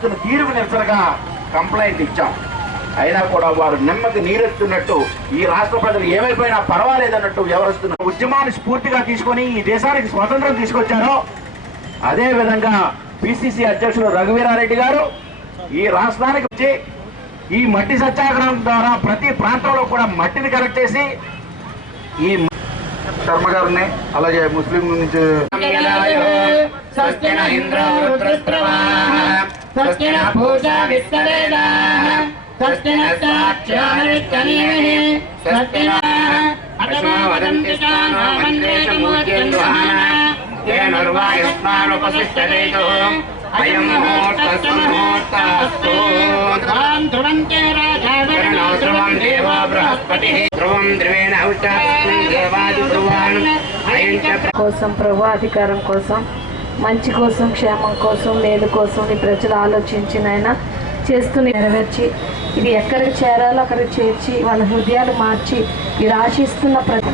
తీరుకు నిరసనగా కంప్లైంట్ ఇచ్చాం అయినా కూడా వారు నెమ్మది నీరెత్తున్నట్టు ఈ రాష్ట్ర ప్రజలు ఏమైపోయినా పర్వాలేదన్నట్టు వ్యవహరిస్తున్నారు ఉద్యమాన్ని స్ఫూర్తిగా తీసుకొని ఈ దేశానికి స్వాతంత్రం తీసుకొచ్చారో అదే విధంగా పిసిసి అధ్యక్షులు రఘువీరారెడ్డి గారు ఈ రాష్ట్రానికి వచ్చి ఈ మట్టి సత్యాగ్రహం ద్వారా ప్రతి ప్రాంతంలో కూడా మట్టిని కలెక్ట్ చేసి ఈ శర్మ గారిని అలాగే ముస్లిం నుంచి స్వస్తి న ఇంద్రో రుద్రస్రవాः స్వస్తి న పూజా విశ్వవేదాः స్వస్తి న సాక్ష్యామృతనీమిः స్వస్తి న అటమో వదంతి సానో మంత్రేషమూర్తిర్వహాన తేనుర్వాయుష్మానుపశిష్టరేతో అయం ముహూర్తస్సు ముహూర్తస్తు ధ్రువం ధ్రువంతే రాజా వరుణో ధ్రువం దేవో బృహస్పతిः ధ్రువం ధ్రువేణ ఉష్టాస్మిన్ దేవాది ధ్రువాన్ అయం చ కోసం ప్రభు అధికారం కోసం మంచి కోసం క్షేమం కోసం మేలు కోసం నీ ప్రజలు ఆలోచించిన ఆయన చేస్తూ నెరవేర్చి ఇది ఎక్కడికి చేరాలో అక్కడికి చేర్చి వాళ్ళ హృదయాలు మార్చి ఇది ఆశిస్తున్న ప్రతి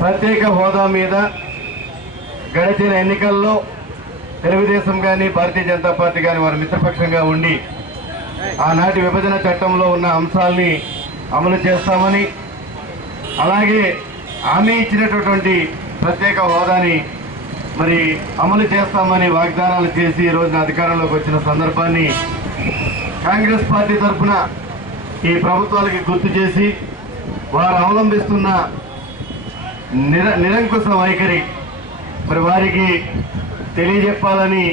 ప్రత్యేక హోదా మీద గడిచిన ఎన్నికల్లో తెలుగుదేశం కానీ భారతీయ జనతా పార్టీ కానీ వారి మిత్రపక్షంగా ఉండి ఆనాటి విభజన చట్టంలో ఉన్న అంశాల్ని అమలు చేస్తామని అలాగే హామీ ఇచ్చినటువంటి ప్రత్యేక హోదాని మరి అమలు చేస్తామని వాగ్దానాలు చేసి ఈ రోజున అధికారంలోకి వచ్చిన సందర్భాన్ని కాంగ్రెస్ పార్టీ తరఫున ఈ ప్రభుత్వాలకి గుర్తు చేసి వారు అవలంబిస్తున్న నిర నిరంకుశ వైఖరి మరి వారికి తెలియజెప్పాలని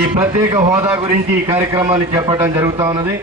ఈ ప్రత్యేక హోదా గురించి ఈ కార్యక్రమాన్ని చెప్పడం జరుగుతూ ఉన్నది.